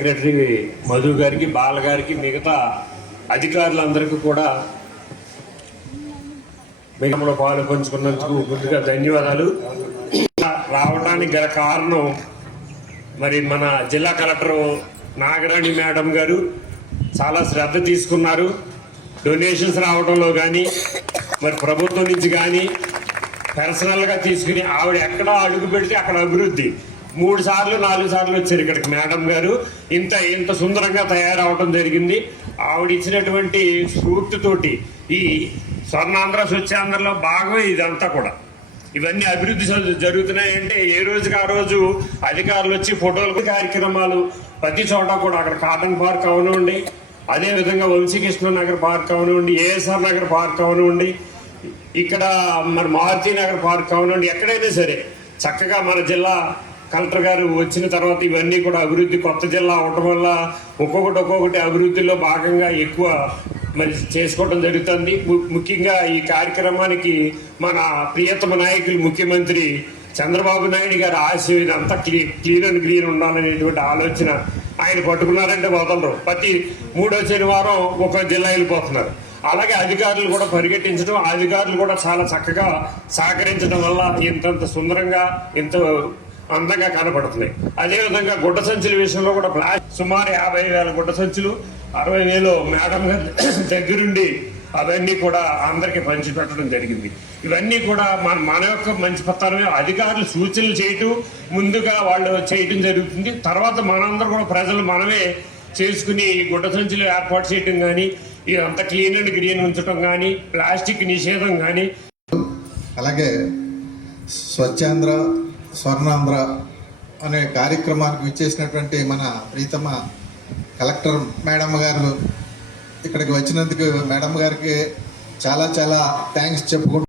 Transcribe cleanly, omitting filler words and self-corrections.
Secretary Madhu గారికి, బాల గారికి, మిగతా అధికారులందరికీ కూడా మిగతా పాలు పంచుకున్నందుకు ముందుగా ధన్యవాదాలు. రావడానికి గల కారణం మరి మన జిల్లా కలెక్టర్ నాగరాణి మేడం గారు చాలా శ్రద్ధ తీసుకున్నారు. డొనేషన్స్ రావడంలో కానీ మరి ప్రభుత్వం నుంచి కానీ పర్సనల్గా తీసుకుని ఆవిడ ఎక్కడ అడుగు పెడితే అక్కడ అభివృద్ధి 3 సార్లు 4 సార్లు వచ్చారు ఇక్కడికి మేడం గారు. ఇంత సుందరంగా తయారవడం జరిగింది. ఆవిడ ఇచ్చినటువంటి స్ఫూర్తితోటి ఈ స్వర్ణాంధ్ర స్వచ్ఛాంధ్రలో భాగమే ఇదంతా కూడా. ఇవన్నీ అభివృద్ధి జరుగుతున్నాయంటే ఏ రోజుకి ఆ రోజు అధికారులు వచ్చి ఫోటోలు కార్యక్రమాలు ప్రతి చోట కూడా అక్కడ కాటన్ పార్క్ అవనివ్వండి, అదేవిధంగా వంశీకృష్ణ నగర్ పార్క్ అవనివ్వండి, ఏఎస్ఆర్ నగర్ పార్క్ అవనివ్వండి, ఇక్కడ మరి మారుతి నగర్ పార్క్ అవనివ్వండి, ఎక్కడైనా సరే చక్కగా మన జిల్లా కలెక్టర్ గారు వచ్చిన తర్వాత ఇవన్నీ కూడా అభివృద్ధి, కొత్త జిల్లా అవటం వల్ల ఒక్కొక్కటి అభివృద్ధిలో భాగంగా ఎక్కువ మరి చేసుకోవడం జరుగుతుంది. ముఖ్యంగా ఈ కార్యక్రమానికి మన ప్రియతమ నాయకులు ముఖ్యమంత్రి చంద్రబాబు నాయుడు గారి ఆశయం ఇదంతా క్లీన్ అండ్ గ్రీన్ ఉండాలనేటువంటి ఆలోచన ఆయన పట్టుకున్నారంటే వదలరు. ప్రతి 3వ శనివారం ఒక జిల్లా వెళ్ళిపోతున్నారు. అలాగే అధికారులు కూడా పరిగెట్టించడం, అధికారులు కూడా చాలా చక్కగా సహకరించడం వల్ల ఇంత సుందరంగా ఇంత అందంగా కనపడుతున్నాయి. అదేవిధంగా గుడ్డ సంచుల విషయంలో కూడా సుమారు 50,000 గుడ్డ సంచులు, 60,000 మేడం గారి దగ్గరుండి అవన్నీ కూడా అందరికీ పంచిపెట్టడం జరిగింది. ఇవన్నీ కూడా మన యొక్క మంచి పత్రమే. అధికారులు సూచనలు చేయటం ముందుగా వాళ్ళు చేయటం జరుగుతుంది. తర్వాత మనందరూ కూడా ప్రజలు మనమే చేసుకుని గుడ్డ సంచులు ఏర్పాటు చేయటం కానీ, ఇదంతా క్లీన్ అండ్ గ్రీన్ ఉంచడం కానీ, ప్లాస్టిక్ నిషేధం కానీ, అలాగే స్వచ్ఛాంధ్ర స్వర్ణాంధ్ర అనే కార్యక్రమానికి విచ్చేసినటువంటి మన ప్రీతమ కలెక్టర్ మేడం గారు ఇక్కడికి వచ్చినందుకు మేడం గారికి చాలా థ్యాంక్స్ చెప్పుకుంటున్నాను.